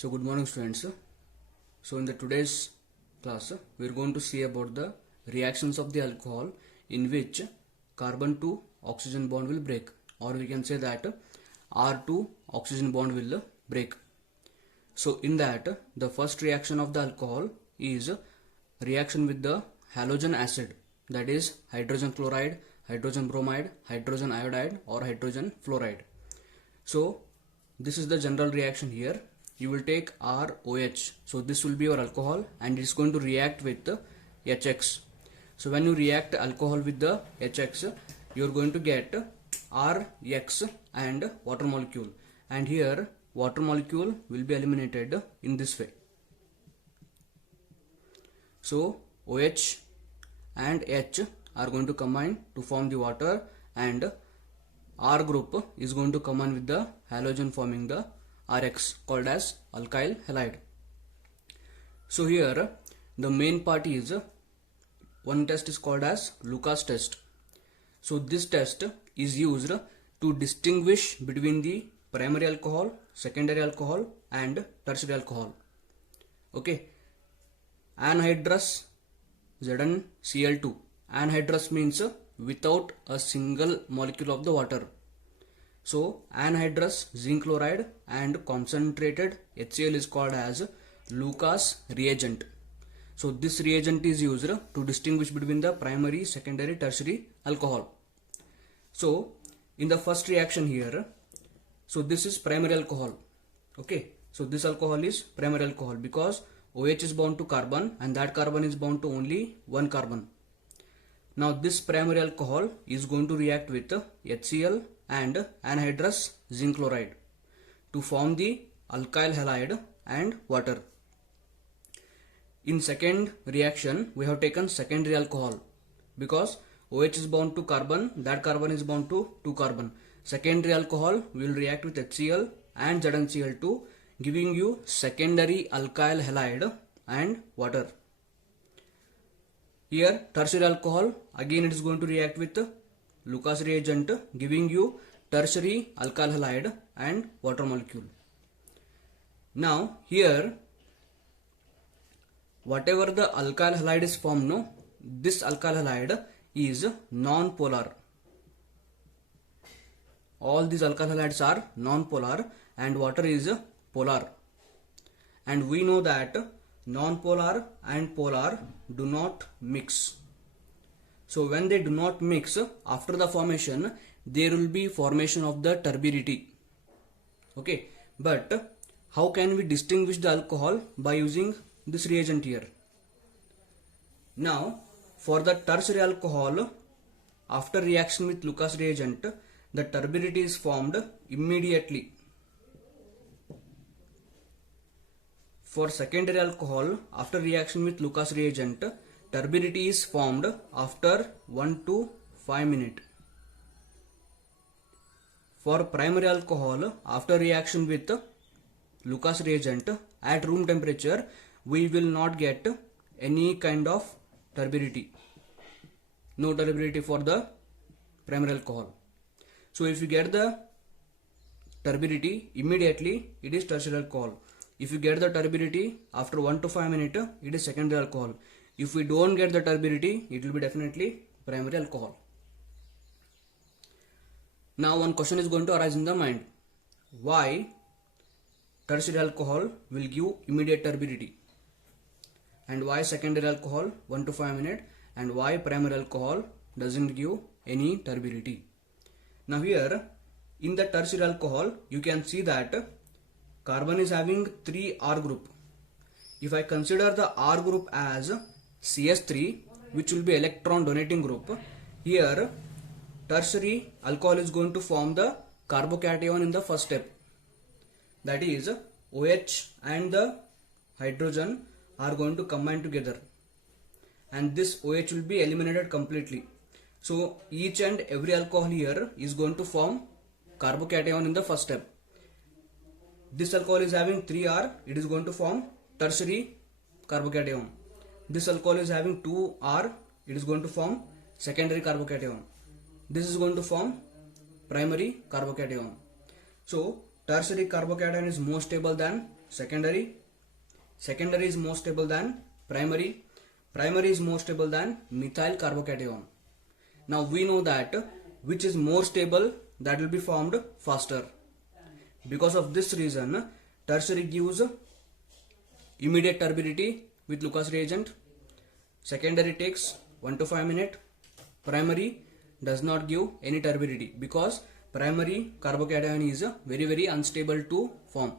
So good morning students. So in the today's class we are going to see about the reactions of the alcohol in which carbon to oxygen bond will break, or we can say that R2 oxygen bond will break. So in that the first reaction of the alcohol is reaction with the halogen acid, that is hydrogen chloride, hydrogen bromide, hydrogen iodide or hydrogen fluoride. So this is the general reaction here. You will take ROH. So this will be your alcohol and it's going to react with HX. So when you react alcohol with the HX, you are going to get RX and water molecule. And here water molecule will be eliminated in this way. So OH and H are going to combine to form the water, and R group is going to combine with the halogen forming the RX, called as alkyl halide. So here the main part is one test is called as Lucas test. So this test is used to distinguish between the primary alcohol, secondary alcohol and tertiary alcohol. Okay, anhydrous ZnCl2. Anhydrous means without a single molecule of the water. So anhydrous zinc chloride and concentrated HCl is called as Lucas reagent. So this reagent is used to distinguish between the primary, secondary, tertiary alcohol. So in the first reaction here, so this is primary alcohol. Okay, so this alcohol is primary alcohol because OH is bound to carbon and that carbon is bound to only one carbon. Now this primary alcohol is going to react with HCl and anhydrous zinc chloride to form the alkyl halide and water. In second reaction we have taken secondary alcohol because OH is bound to carbon, that carbon is bound to two carbon. Secondary alcohol will react with HCl and ZnCl2, giving you secondary alkyl halide and water. Here tertiary alcohol, again it is going to react with Lucas reagent, giving you tertiary alkyl halide and water molecule. Now here whatever the alkyl halide is formed, no, this alkyl halide is non-polar. All these alkyl halides are non-polar and water is polar. And we know that non-polar and polar do not mix. So when they do not mix, after the formation there will be formation of the turbidity. Okay, but how can we distinguish the alcohol? By using this reagent here. Now for the tertiary alcohol, after reaction with Lucas reagent, the turbidity is formed immediately. For secondary alcohol, after reaction with Lucas reagent, turbidity is formed after 1 to 5 minutes. For primary alcohol, after reaction with Lucas reagent at room temperature, we will not get any kind of turbidity. No turbidity for the primary alcohol. So if you get the turbidity immediately, it is tertiary alcohol. If you get the turbidity after 1 to 5 minutes, it is secondary alcohol. If we don't get the turbidity, it will be definitely primary alcohol. Now one question is going to arise in the mind. Why tertiary alcohol will give immediate turbidity? And why secondary alcohol 1 to 5 minutes? And why primary alcohol doesn't give any turbidity? Now here in the tertiary alcohol, you can see that carbon is having 3 R group. If I consider the R group as CS3, which will be electron donating group, here tertiary alcohol is going to form the carbocation in the first step. That is OH and the hydrogen are going to combine together and this OH will be eliminated completely. So each and every alcohol here is going to form carbocation in the first step. This alcohol is having 3R, it is going to form tertiary carbocation. This alcohol is having 2R, it is going to form secondary carbocation. This is going to form primary carbocation. So tertiary carbocation is more stable than secondary. Secondary is more stable than primary. Primary is more stable than methyl carbocation. Now we know that which is more stable, that will be formed faster. Because of this reason, tertiary gives immediate turbidity with Lucas reagent. Secondary takes 1 to 5 minutes. Primary does not give any turbidity because primary carbocation is very unstable to form.